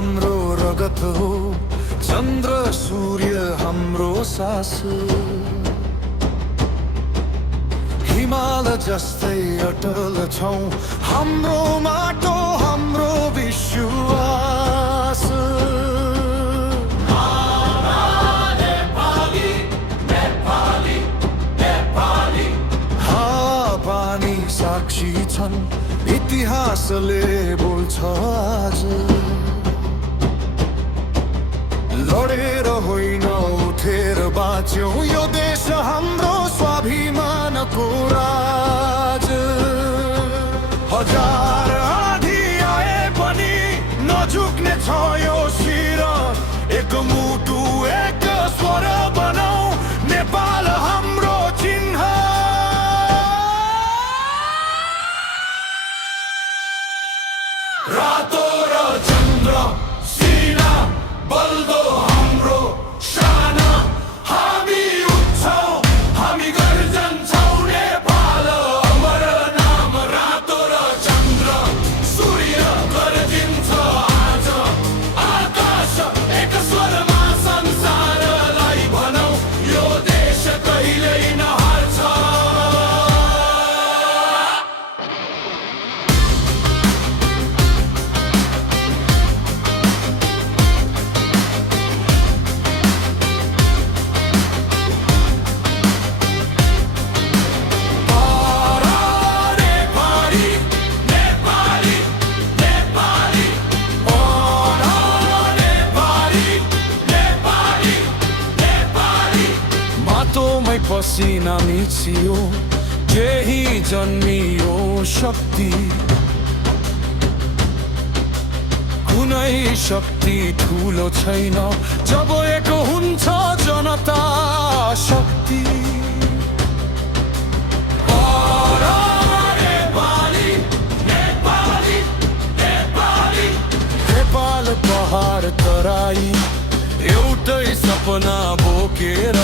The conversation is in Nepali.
हाम्रो रगत हो, चन्द्र सूर्य हाम्रो सास। हिमाल जस्तै अटल छौं, हाम्रो माटो हाम्रो विश्वास। हावापानी साक्षी छन्, इतिहासले बोल्छ आज। लडेर होइन उठेर बाँच्यौं, यो देश हाम्रो स्वाभिमानको राज। हजार आँधी आए पनि नझुक्ने छ यो शिर, एक मुटु एक स्वर बनाऊ, नेपाल हाम्रो चिन्ह। रातो र चन्द्र सीना बल्दो हाम्रो शान, हामी उठ्छौं हामी गर्जन्छौं, नेपाल अमर नाम। रातो र चन्द्र सूर्य गर्जिन्छ आज, आकाश एक स्वरमा संसारलाई भनौं, यो देश कहिल्यै नहार्छ। माटोमै पसिना मिचियो, यही जन्मियो शक्ति। कुनै शक्ति ठुलो छैन जब एक हुन्छ जनता शक्ति। नेपाल पहाड तराई एउटै सपना बोकेर